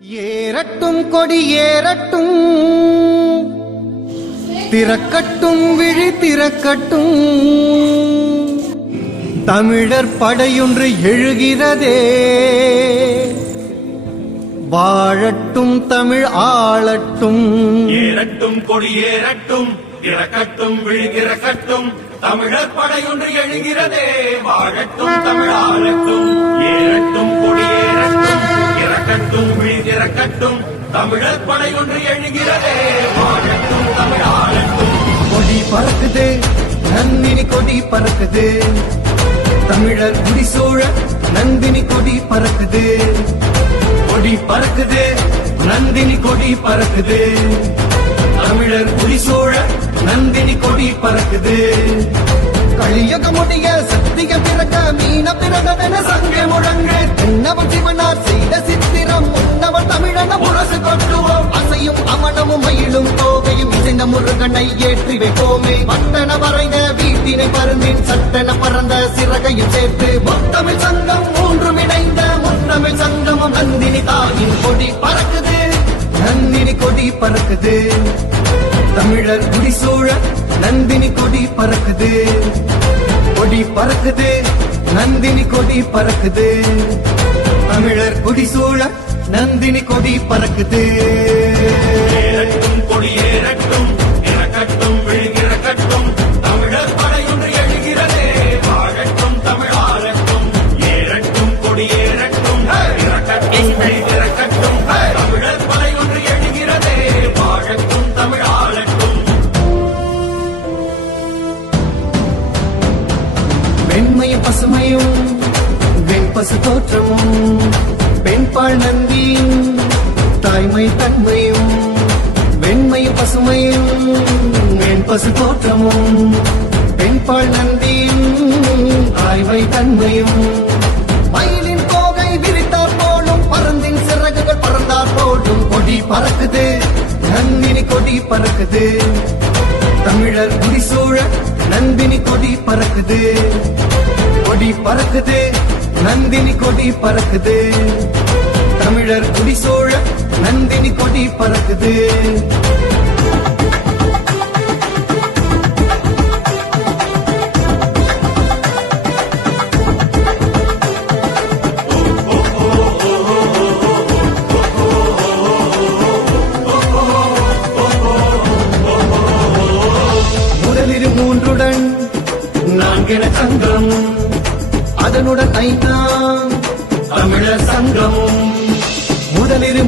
ஏறட்டும் கொடி ஏறட்டும், திறக்கட்டும் விழி திறக்கட்டும், தமிழர் படையொன்று எழுகிறதே, வாழட்டும் தமிழ் ஆளட்டும். ஏறட்டும் கொடி ஏறட்டும், திறக்கட்டும் விழி திறக்கட்டும், தமிழர் படையொன்று எழுகிறதே, வாழட்டும் தமிழ் ஆளட்டும். ஏறட்டும் கொடி ஏறட்டும், திறக்கட்டும் விழி திறக்கட்டும், தமிழர் படையொன்று எழுகிறதே, வாழட்டும் தமிழ் ஆளட்டும். கொடி பறக்குது நந்தினி கொடி பறக்குது, தமிழர் குடிசூழ நந்தினி கொடி பறக்குது. கொடி பறக்குது நந்தினி கொடி பறக்குது, தமிழர் குடிசூழ நந்தினி கொடி பறக்குது. கலியுக முடிய சத்திய பிறக்க மீன பிறகதென சங்க முழங்க, தென்னவன் சிவனார் செய்த சித்திரம் முன்னவன் தமிழன முரசு கொட்டுவோம். அசையும் அவனமும் மயிலும் தோகையும் இசைந்த முருகனை ஏற்றி வைப்போமே. பட்டன வரைந்த வீட்டினை பருந்தின் சட்டன பறந்த சிறகையும் சேர்த்து முத்தமிழ் சங்கம் மூன்றும் இணைந்த முத்தமிழ் சங்கமும் நந்தினி தாயின் கொடி பறக்குது, நந்தினி கொடி பறக்குது, தமிழர் குடிசூழ நந்தினி கொடி பறக்குது. கொடி பறக்குது நந்தினி கொடி பறக்குது, தமிழர் குடிசூழ நந்தினி கொடி பறக்குது. ஏறட்டும் கொடி ஏறட்டும், திறக்கட்டும் விழி திறக்கட்டும், தமிழர் படையொன்று எழுகிறதே, வாழட்டும் தமிழ் ஆளட்டும். ஏறட்டும் கொடி ஏறட்டும், திறக்கட்டும் விழி திறக்கட்டும், தமிழர் படையொன்று எழுகிறதே, வாழட்டும் தமிழ் ஆளட்டும். வெண்மையும் பசுமையும் வெண்பசு தோற்றமும், பெண்பால் நந்தியும் தாய்மை தன்மையும். வெண்மையும் பசுமையும் வெண்பசு தோற்றமும், பெண்பால் நந்தியும் தாய்மை தன்மையும். மயிலின் கோகை விரித்தார் போலும், பறந்தின் சிறகுகள் பறந்தார் போலும். கொடி பறக்குது நந்தினி கொடி பறக்குது, தமிழர் குடிசூழ நந்தினி கொடி பறக்குது. கொடி பறக்குது நந்தினி கொடி பறக்குது, தமிழர் குடிசூழ நந்தினி கொடி பறக்குது. முதலிரு மூன்றுடன் நான்கென சங்கம், அதனுடன் ஐந்தாம்